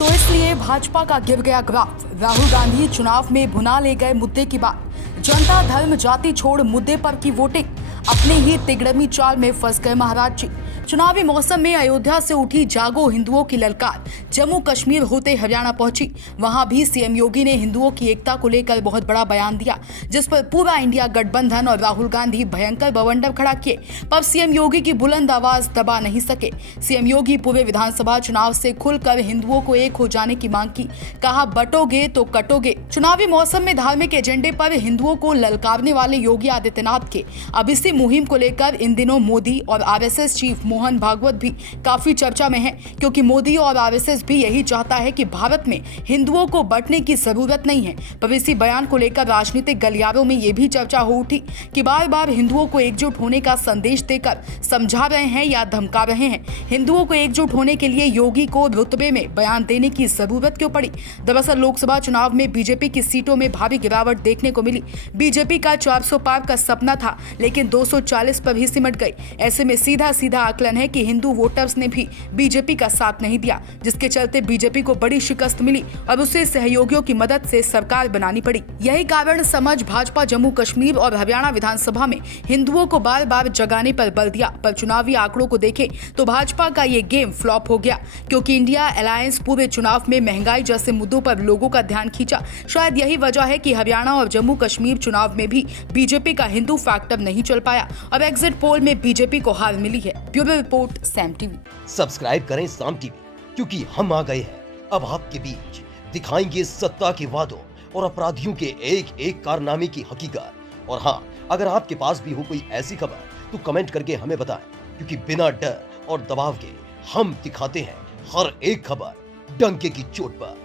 तो इसलिए भाजपा का गिर गया ग्राफ। राहुल गांधी चुनाव में भुना ले गए मुद्दे की बात। जनता धर्म जाति छोड़ मुद्दे पर की वोटिंग। अपने ही तिगड़मी चाल में फंस गए महाराज जी। चुनावी मौसम में अयोध्या से उठी जागो हिंदुओं की ललकार जम्मू कश्मीर होते हरियाणा पहुंची। वहां भी सीएम योगी ने हिंदुओं की एकता को लेकर बहुत बड़ा बयान दिया, जिस पर पूरा इंडिया गठबंधन और राहुल गांधी भयंकर बवंडर खड़ा किए। पर सीएम योगी की बुलंद आवाज दबा नहीं सके। सीएम योगी पूरे विधानसभा चुनाव से खुलकर हिंदुओं को एक हो जाने की मांग की। कहा, बटोगे तो कटोगे। चुनावी मौसम में धार्मिक एजेंडे पर हिंदुओं को ललकारने वाले योगी आदित्यनाथ के अब इसी मुहिम को लेकर इन दिनों मोदी और आरएसएस चीफ मोहन भागवत भी काफी चर्चा में है, क्योंकि मोदी और आरएसएस भी यही चाहता है कि भारत में हिंदुओं को बंटने की जरूरत नहीं है। पर इसी बयान को लेकर राजनीतिक गलियारों में यह भी चर्चा हो उठी कि बार बार हिंदुओं को एकजुट होने का संदेश देकर समझा रहे हैं या धमका रहे हैं। हिंदुओं को एकजुट होने के लिए योगी को रुतबे में बयान देने की जरूरत क्यों पड़ी? दरअसल लोकसभा चुनाव में बीजेपी की सीटों में भारी गिरावट देखने को मिली। बीजेपी का 400 पार का सपना था, लेकिन 240 पर ही सिमट गई। ऐसे में सीधा सीधा आकलन है कि हिंदू वोटर्स ने भी बीजेपी का साथ नहीं दिया, जिसके चलते बीजेपी को बड़ी शिकस्त मिली और उसे सहयोगियों की मदद से सरकार बनानी पड़ी। यही कारण समझ भाजपा जम्मू कश्मीर और हरियाणा विधानसभा में हिंदुओं को बार बार जगाने पर बल दिया। पर चुनावी आंकड़ों को देखें तो भाजपा का ये गेम फ्लॉप हो गया, क्योंकि इंडिया अलायंस पूरे चुनाव में महंगाई जैसे मुद्दों पर लोगों का ध्यान खींचा। शायद यही वजह है कि हरियाणा और जम्मू कश्मीर चुनाव में भी बीजेपी का हिंदू फैक्टर नहीं चल पाया और एग्जिट पोल में बीजेपी को हार मिली है। Bureau report, Sam TV. Subscribe करें साम टीवी, क्योंकि हम आ गए हैं अब आपके बीच। दिखाएंगे सत्ता के वादों और अपराधियों के एक एक कारनामे की हकीकत। और हाँ, अगर आपके पास भी हो कोई ऐसी खबर तो कमेंट करके हमें बताएं, क्योंकि बिना डर और दबाव के हम दिखाते हैं हर एक खबर डंके की चोट पर।